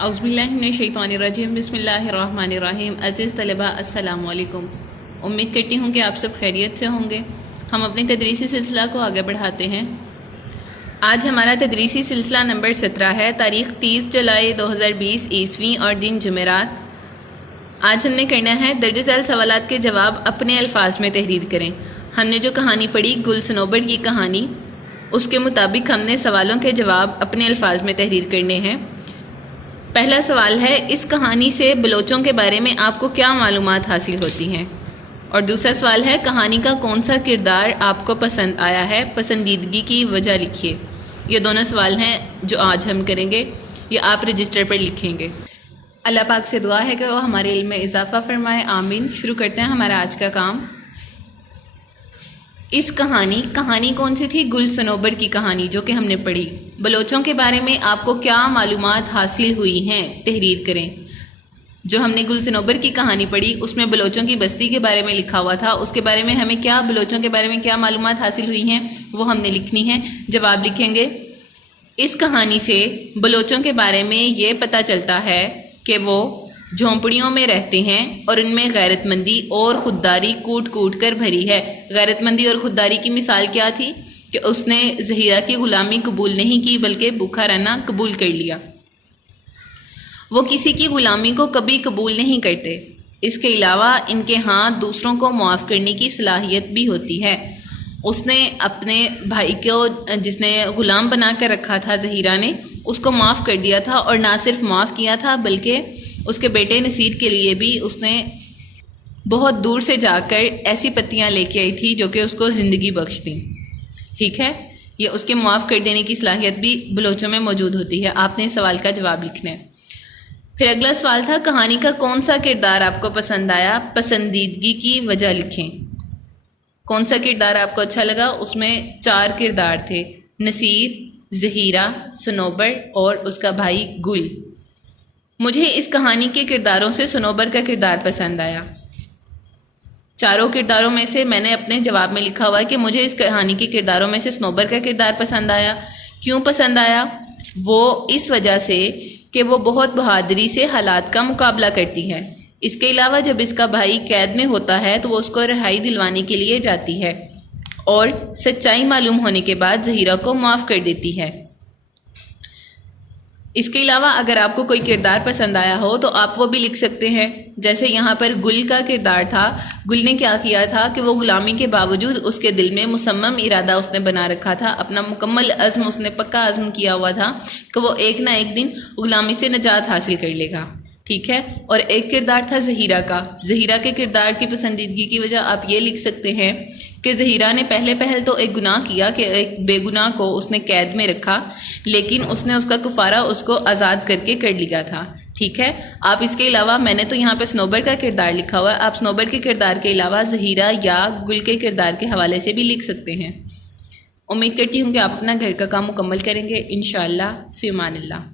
اعوذ باللہ من الشیطان الرجیم بسم اللہ الرحمن الرحیم۔ عزیز طلبہ السلام علیکم، امید کرتی ہوں کہ آپ سب خیریت سے ہوں گے۔ ہم اپنے تدریسی سلسلہ کو آگے بڑھاتے ہیں۔ آج ہمارا تدریسی سلسلہ نمبر 17 ہے، تاریخ 30 جولائی 2020 عیسوی اور دن جمعرات۔ آج ہم نے کرنا ہے درج ذیل سوالات کے جواب اپنے الفاظ میں تحریر کریں۔ ہم نے جو کہانی پڑھی گل صنوبر کی کہانی، اس کے مطابق ہم نے سوالوں کے جواب اپنے الفاظ میں تحریر کرنے ہیں۔ پہلا سوال ہے، اس کہانی سے بلوچوں کے بارے میں آپ کو کیا معلومات حاصل ہوتی ہیں؟ اور دوسرا سوال ہے، کہانی کا کون سا کردار آپ کو پسند آیا ہے؟ پسندیدگی کی وجہ لکھیے۔ یہ دونوں سوال ہیں جو آج ہم کریں گے، یہ آپ رجسٹر پر لکھیں گے۔ اللہ پاک سے دعا ہے کہ وہ ہمارے علم میں اضافہ فرمائے، آمین۔ شروع کرتے ہیں ہمارا آج کا کام۔ اس کہانی کون سی تھی؟ گل صنوبر کی کہانی، جو کہ ہم نے پڑھی۔ بلوچوں کے بارے میں آپ کو کیا معلومات حاصل ہوئی ہیں؟ تحریر کریں۔ جو ہم نے گل صنوبر کی کہانی پڑھی اس میں بلوچوں کی بستی کے بارے میں لکھا ہوا تھا، اس کے بارے میں ہمیں کیا بلوچوں کے بارے میں کیا معلومات حاصل ہوئی ہیں وہ ہم نے لکھنی ہے۔ جواب لکھیں گے۔ اس کہانی سے بلوچوں کے بارے میں یہ پتہ چلتا ہے کہ وہ جھونپڑیوں میں رہتے ہیں اور ان میں غیرت مندی اور خودداری کوٹ کوٹ کر بھری ہے۔ غیرت مندی اور خودداری کی مثال کیا تھی کہ اس نے زہیرہ کی غلامی قبول نہیں کی بلکہ بھوکا رہنا قبول کر لیا۔ وہ کسی کی غلامی کو کبھی قبول نہیں کرتے۔ اس کے علاوہ ان کے ہاں دوسروں کو معاف کرنے کی صلاحیت بھی ہوتی ہے۔ اس نے اپنے بھائی کو، جس نے غلام بنا کر رکھا تھا زہیرہ نے، اس کو معاف کر دیا تھا، اور نہ صرف معاف کیا تھا بلکہ اس کے بیٹے نصیر کے لیے بھی اس نے بہت دور سے جا کر ایسی پتیاں لے کے آئی تھی جو کہ اس کو زندگی بخش دیں۔ ٹھیک ہے، یہ اس کے معاف کر دینے کی صلاحیت بھی بلوچوں میں موجود ہوتی ہے۔ آپ نے اس سوال کا جواب لکھنا ہے۔ پھر اگلا سوال تھا، کہانی کا کون سا کردار آپ کو پسند آیا؟ پسندیدگی کی وجہ لکھیں۔ کون سا کردار آپ کو اچھا لگا؟ اس میں 4 کردار تھے، نصیر، زہیرہ، صنوبر اور اس کا بھائی گل۔ مجھے اس کہانی کے کرداروں سے صنوبر کا کردار پسند آیا۔ 4 کرداروں میں سے میں نے اپنے جواب میں لکھا ہوا ہے کہ مجھے اس کہانی کے کرداروں میں سے صنوبر کا کردار پسند آیا۔ کیوں پسند آیا؟ وہ اس وجہ سے کہ وہ بہت بہادری سے حالات کا مقابلہ کرتی ہے۔ اس کے علاوہ جب اس کا بھائی قید میں ہوتا ہے تو وہ اس کو رہائی دلوانے کے لیے جاتی ہے اور سچائی معلوم ہونے کے بعد زہیرہ کو معاف کر دیتی ہے۔ اس کے علاوہ اگر آپ کو کوئی کردار پسند آیا ہو تو آپ وہ بھی لکھ سکتے ہیں۔ جیسے یہاں پر گل کا کردار تھا، گل نے کیا کیا تھا کہ وہ غلامی کے باوجود اس کے دل میں مصمم ارادہ اس نے بنا رکھا تھا، اپنا مکمل عزم اس نے پکا عزم کیا ہوا تھا کہ وہ ایک نہ ایک دن غلامی سے نجات حاصل کر لے گا۔ ٹھیک ہے، اور ایک کردار تھا زہیرہ کا۔ زہیرہ کے کردار کی پسندیدگی کی وجہ آپ یہ لکھ سکتے ہیں کہ زہیرہ نے پہل تو ایک گناہ کیا کہ ایک بے گناہ کو اس نے قید میں رکھا، لیکن اس نے اس کا کفارہ اس کو آزاد کر کے کر لیا تھا۔ ٹھیک ہے، آپ اس کے علاوہ، میں نے تو یہاں پہ صنوبر کا کردار لکھا ہوا ہے، آپ صنوبر کے کردار کے علاوہ زہیرہ یا گل کے کردار کے حوالے سے بھی لکھ سکتے ہیں۔ امید کرتی ہوں کہ آپ اپنا گھر کا کام مکمل کریں گے انشاءاللہ۔ فی امان اللہ۔